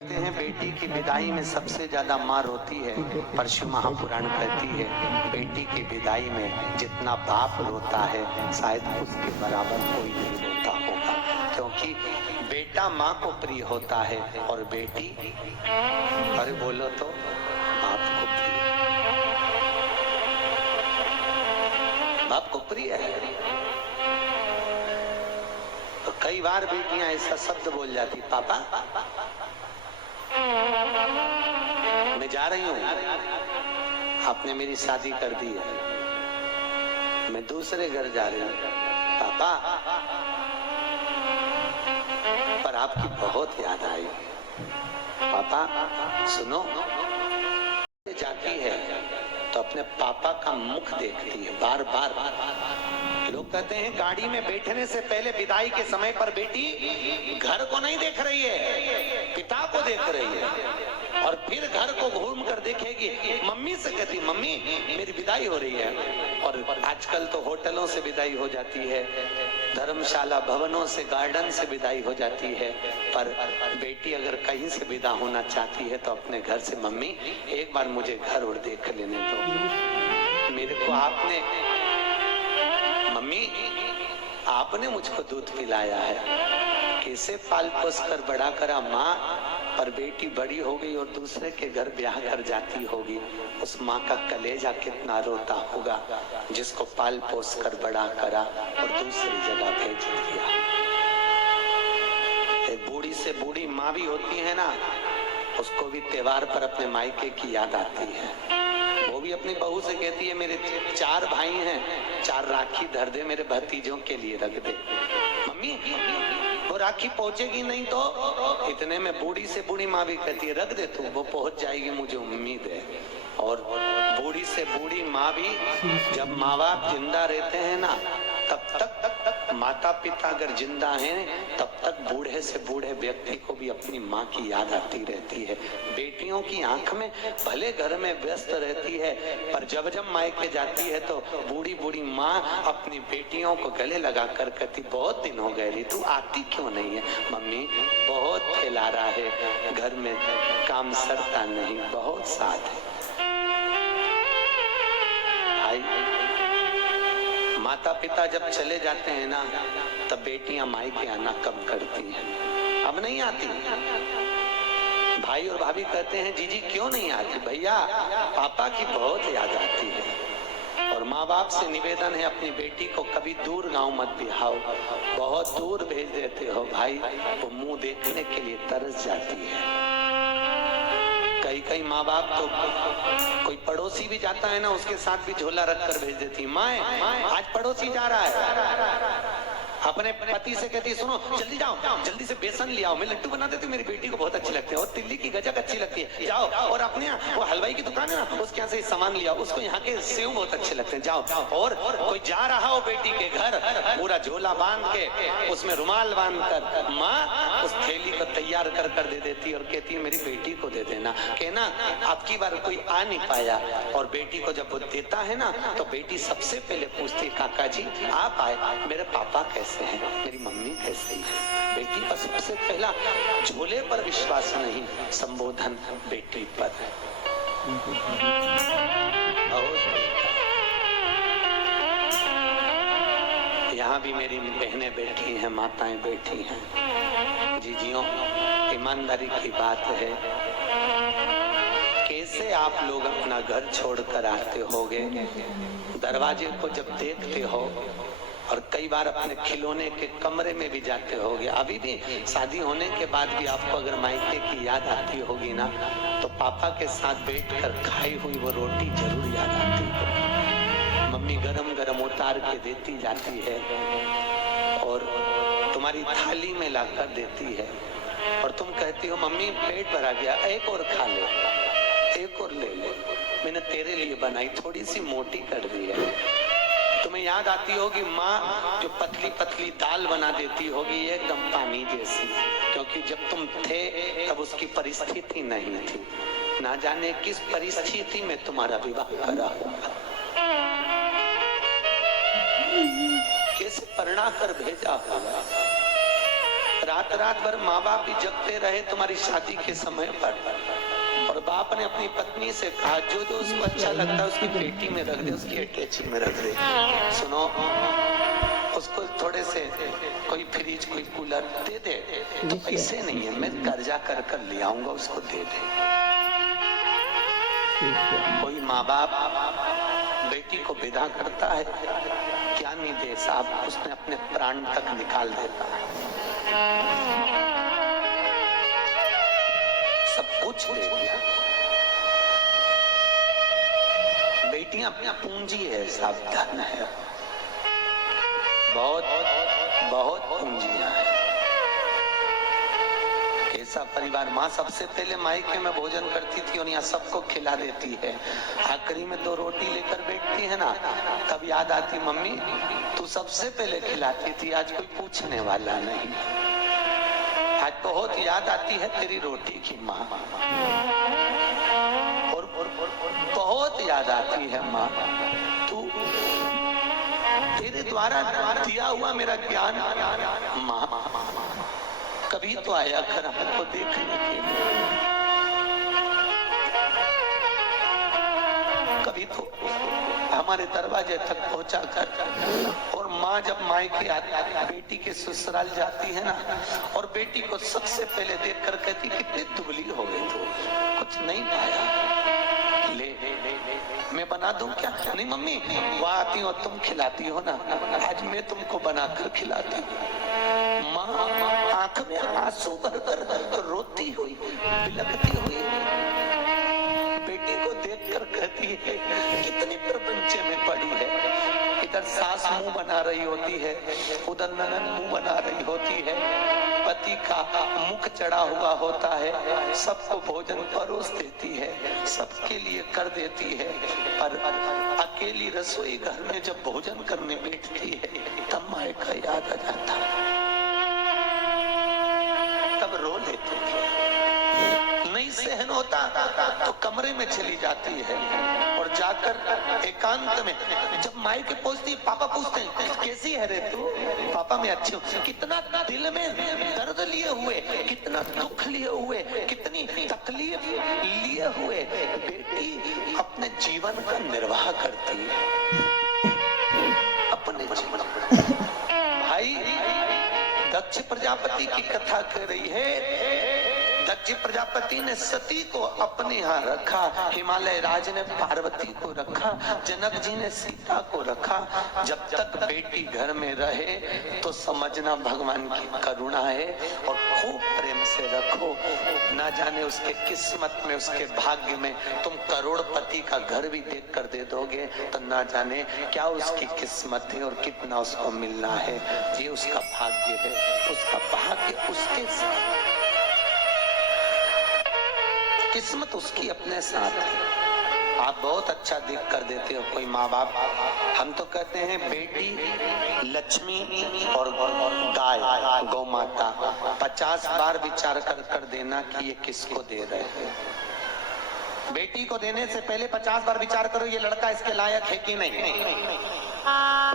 कहते हैं बेटी की विदाई में सबसे ज्यादा मार होती है। परशु महापुराण कहती है बेटी की विदाई में जितना बाप रोता है शायद उसके बराबर कोई नहीं रोता होगा, क्योंकि बेटा माँ को प्रिय होता है और बेटी, अरे बोलो तो, बाप को प्रिय, बाप को प्रिय है। तो कई बार बेटियां ऐसा शब्द बोल जाती, पापा मैं जा रही हूँ, आपने मेरी शादी कर दी है, मैं दूसरे घर जा रही हूँ पापा, पर आपकी बहुत याद आई। पापा सुनो, जाती है तो अपने पापा का मुख देखती है बार बार। लोग कहते हैं गाड़ी में बैठने से पहले विदाई के समय पर बेटी घर को नहीं देख रही है, पिता को देख रही है, और फिर घर को घूम कर देखेगी। मम्मी से कहती मम्मी मेरी विदाई हो रही है। और आजकल तो होटलों से विदाई हो जाती है, धर्मशाला भवनों से, गार्डन से विदाई हो जाती है, पर बेटी अगर कहीं से विदा होना चाहती है तो अपने घर से, मम्मी एक बार मुझे घर और देख लेने दो, मेरे को आपने, मम्मी आपने मुझको दूध पिलाया है, कैसे पाल पोस कर बड़ा करा माँ, पर बेटी बड़ी हो गई और दूसरे के घर ब्याह कर जाती होगी, उस माँ का कलेजा कितना रोता होगा जिसको पाल पोस कर बड़ा करा और दूसरी जगह भेज दिया। एक बूढ़ी से बूढ़ी माँ भी होती है ना, उसको भी त्योहार पर अपने मायके की याद आती है। वो भी अपनी बहू से कहती है मेरे 4 भाई हैं, 4 राखी धर दे मेरे भतीजों के लिए रख दे। मम्मी वो राखी पहुंचेगी नहीं तो, इतने में बूढ़ी से बूढ़ी माँ भी कहती है रख दे तू, वो पहुंच जाएगी मुझे उम्मीद है। और बूढ़ी से बूढ़ी माँ भी, जब माँ बाप जिंदा रहते हैं ना तब तक माता पिता अगर जिंदा हैं तब तक बूढ़े से बूढ़े व्यक्ति को भी अपनी माँ की याद आती रहती है। बेटियों की आंख में भले घर में व्यस्त रहती है, पर जब जब मायके जाती है तो बूढ़ी बूढ़ी माँ अपनी बेटियों को गले लगा कर कहती बहुत दिन हो गए रे, तू आती क्यों नहीं है? मम्मी बहुत फैला रहा है, घर में काम सरता नहीं, बहुत साथ है। माता पिता जब चले जाते हैं ना तब बेटियां मायके आना कम करती हैं, अब नहीं आती। भाई और भाभी कहते हैं जीजी क्यों नहीं आती? भैया पापा की बहुत याद आती है। और माँ बाप से निवेदन है अपनी बेटी को कभी दूर गांव मत बिहाओ, बहुत दूर भेज देते हो भाई, वो मुंह देखने के लिए तरस जाती है। कई माँ बाप तो कोई पड़ोसी भी जाता है ना उसके साथ भी झोला रख कर भेज देती है, माँ आज पड़ोसी जा रहा है, अपने पति से कहती है सुनो जल्दी जाओ, जल्दी से बेसन ले आओ, मैं लड्डू बना देती हूँ, मेरी बेटी को बहुत अच्छी लगती है, और तिल्ली की गजक अच्छी लगती है, जाओ। और अपने यहाँ वो हलवाई की दुकान है ना उसके यहाँ से सामान ले आओ, उसको यहाँ के सेव बहुत अच्छे लगते हैं, जाओ। और कोई जा रहा हो बेटी के घर, पूरा झोला बांध के उसमें रुमाल बांध कर माँ उस थैली को तैयार कर कर दे देती है और कहती है मेरी बेटी को दे देना, कहना आपकी बार कोई आ नहीं पाया। और बेटी को जब वो देता है ना तो बेटी सबसे पहले पूछती काका जी आप आए, मेरे पापा कैसे हैं, मेरी मम्मी कैसे है? बेटी का सबसे पहला झोले पर विश्वास नहीं, संबोधन बेटी पर है। यहाँ भी मेरी बहनें बैठी हैं, माताएं बैठी हैं, जीजियों ईमानदारी की बात है, कैसे आप लोग अपना घर छोड़कर आते होगे, दरवाजे को जब देखते हो, और कई बार अपने खिलौने के कमरे में भी जाते होगे, अभी भी शादी होने के बाद भी आपको अगर मायके की याद आती होगी ना तो पापा के साथ बैठकर खाई हुई वो रोटी जरूर याद आती है। मम्मी गरम गरम उतार के देती जाती है और तुम्हारी थाली में लाकर देती है, और तुम कहती हो मम्मी पेट भरा गया, एक और खा ले, एक और ले ले, मैंने तेरे लिए बनाई, थोड़ी सी मोटी कर दी है। तुम्हें याद आती होगी माँ जो पतली पतली दाल बना देती होगी एकदम पानी जैसी, क्योंकि जब तुम थे तब उसकी परिस्थिति नहीं थी, ना जाने किस परिस्थिति में तुम्हारा विवाह करा होगा, कैसे परिणा कर भेजा होगा। रात रात भर माँ बाप भी जगते रहे तुम्हारी शादी के समय पर, और बाप ने अपनी पत्नी से कहा जो जो उसको अच्छा लगता है उसकी पेटी में रख दे, उसकी अटैची में रख दे। सुनो, उसको थोड़े से कोई फ्रिज कोई कूलर दे दे, तो पैसे नहीं है, मैं कर्जा कर कर ले आऊंगा, उसको दे दे। कोई माँ बाप बेटी को विदा करता है, क्या नहीं दे साहब, उसने अपने प्राण तक निकाल देता है, सब कुछ दे दिया। बेटियां अपनी पूंजी है साहब, धन है, बहुत बहुत पूंजियां हैं। कैसा परिवार, माँ सबसे पहले मायके में भोजन करती थी और यहाँ सबको खिला देती है, आखिरी में 2 रोटी लेकर बैठती है ना, तब याद आती मम्मी तू सबसे पहले खिलाती थी, आज कोई पूछने वाला नहीं। आज बहुत याद आती है तेरी रोटी की माँ, और बहुत याद आती है माँ, तू तेरे द्वारा दिया हुआ मेरा ज्ञान माँ, कभी तो आया कर हमको देखने के लिए, कभी तो हमारे दरवाजे तक पहुंचा कर। और माँ जब मायके आती, बेटी के ससुराल जाती है ना, और बेटी को सबसे पहले देखकर कहती कितनी दुबली हो गई तू, कुछ नहीं पाया, ले मैं बना दूं क्या? नहीं मम्मी, वहां आती हो तुम खिलाती हो ना, आज मैं तुमको बनाकर खिलाती हूँ। माँ आंख में आंसू भरकर रोती हुई, बिलखती हुई बेटी को देखकर कहती है कितनी प्रपंच में पड़ी है। इधर सास मुंह बना रही होती है, उधर ननद मुंह बना रही होती है, पति का मुख चढ़ा हुआ होता है, सबको भोजन परोस देती है, सबके लिए कर देती है, पर अकेली रसोई घर में जब भोजन करने बैठती है तब मायका याद आ जाता, तब रो लेती है। नहीं सहन होता तो कमरे में चली जाती है, और जाकर एकांत में जब मायके पहुंचती, पापा पूछते हैं कैसी है रे तू? पापा मैं अच्छी हूँ। कितना दिल में दर्द लिए हुए, कितना दुख लिए हुए, कितनी तकलीफ लिए हुए बेटी अपने जीवन का निर्वाह करती है, अपने जीवन। भाई दक्ष प्रजापति की कथा कह रही है, दक्ष प्रजापति ने सती को अपने यहाँ रखा, हिमालय राज ने पार्वती को रखा, जनक जी ने सीता को रखा। जब तक बेटी घर में रहे तो समझना भगवान की करुणा है, और खूब प्रेम से रखो। ना जाने उसके किस्मत में, उसके भाग्य में तुम करोड़पति का घर भी देख कर दे दोगे तो ना जाने क्या उसकी किस्मत है और कितना उसको मिलना है। ये उसका भाग्य है, उसका भाग्य उसके साथ, किस्मत उसकी अपने साथ है। आप बहुत अच्छा देख कर देते हो कोई माँ बाप, हम तो कहते हैं बेटी लक्ष्मी और गाय गौ माता, 50 बार विचार कर देना कि ये किसको दे रहे हैं। बेटी को देने से पहले 50 बार विचार करो ये लड़का इसके लायक है कि नहीं।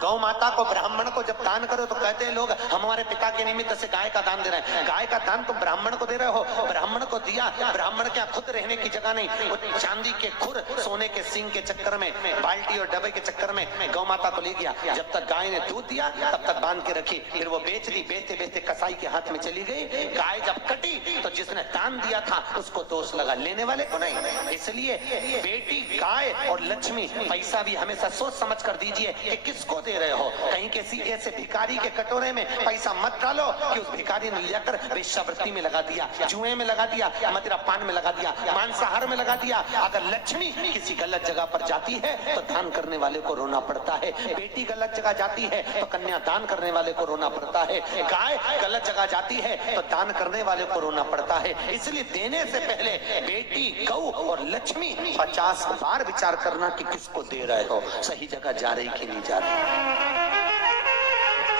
गौ माता को, ब्राह्मण को जब दान करो तो कहते हैं लोग हम हमारे पिता के निमित्त से गाय का दान दे रहे हैं। गाय का दान तुम ब्राह्मण को दे रहे हो, ब्राह्मण को दिया, ब्राह्मण क्या खुद रहने की जगह नहीं, वो चांदी के खुर, सोने के सिंग के चक्कर में, बाल्टी और डब्बे के चक्कर में गौ माता को ले गया। जब तक गाय ने दूध दिया तब तक बांध के रखी, फिर वो बेच दी, बेचते बेचते कसाई के हाथ में चली गई। गाय जब कटी तो जिसने दान दिया था उसको दोष लगा, लेने वाले को नहीं। इसलिए बेटी, गाय और लक्ष्मी, पैसा भी हमेशा सोच समझ कर दीजिए कि किसको दे रहे हो। कहीं किसी ऐसे भिखारी के कटोरे में पैसा मत डालो कि उस भिखारी ने लेकर वेश्यावृत्ति में लगा दिया, जुए में लगा दिया, मदिरा पान में लगा दिया, मांसाहार में लगा दिया। अगर लक्ष्मी किसी गलत जगह पर जाती है तो दान करने वाले को रोना पड़ता है। बेटी गलत जगह जाती है तो कन्या दान करने वाले को रोना पड़ता है। गाय गलत जगह जाती है तो दान करने वाले को रोना पड़ता है। इसलिए देने से पहले बेटी, गौ और लक्ष्मी 50 बार विचार करना कि किसको दे रहे हो, सही जगह जा रही कि नहीं जा रही।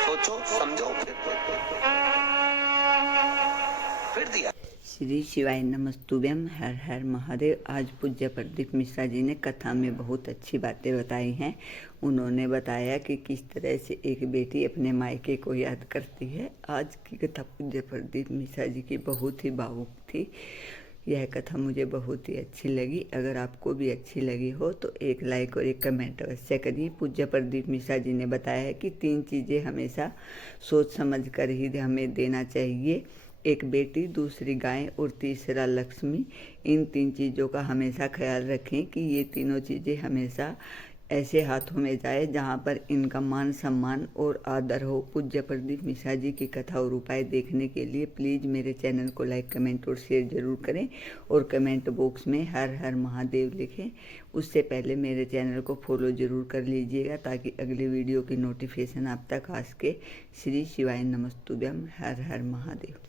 सोचो, समझो, फिर दिया। श्री शिवाय नमस्तुभ्यम। हर हर महादेव। आज पूज्य प्रदीप मिश्रा जी ने कथा में बहुत अच्छी बातें बताई हैं। उन्होंने बताया कि किस तरह से एक बेटी अपने मायके को याद करती है। आज की कथा पूज्य प्रदीप मिश्रा जी की बहुत ही भावुक थी। यह कथा मुझे बहुत ही अच्छी लगी। अगर आपको भी अच्छी लगी हो तो एक लाइक और एक कमेंट अवश्य करिए। पूज्य प्रदीप मिश्रा जी ने बताया है कि 3 चीज़ें हमेशा सोच समझ कर ही हमें देना चाहिए। एक बेटी, दूसरी गाय और तीसरा लक्ष्मी। इन 3 चीज़ों का हमेशा ख्याल रखें कि ये तीनों चीज़ें हमेशा ऐसे हाथों में जाए जहाँ पर इनका मान सम्मान और आदर हो। पूज्य प्रदीप मिश्रा जी की कथा और उपाय देखने के लिए प्लीज़ मेरे चैनल को लाइक, कमेंट और शेयर ज़रूर करें और कमेंट बॉक्स में हर हर महादेव लिखें। उससे पहले मेरे चैनल को फॉलो ज़रूर कर लीजिएगा ताकि अगली वीडियो की नोटिफिकेशन आप तक आ सके। श्री शिवाय नमस्तुभ्यम। हर हर महादेव।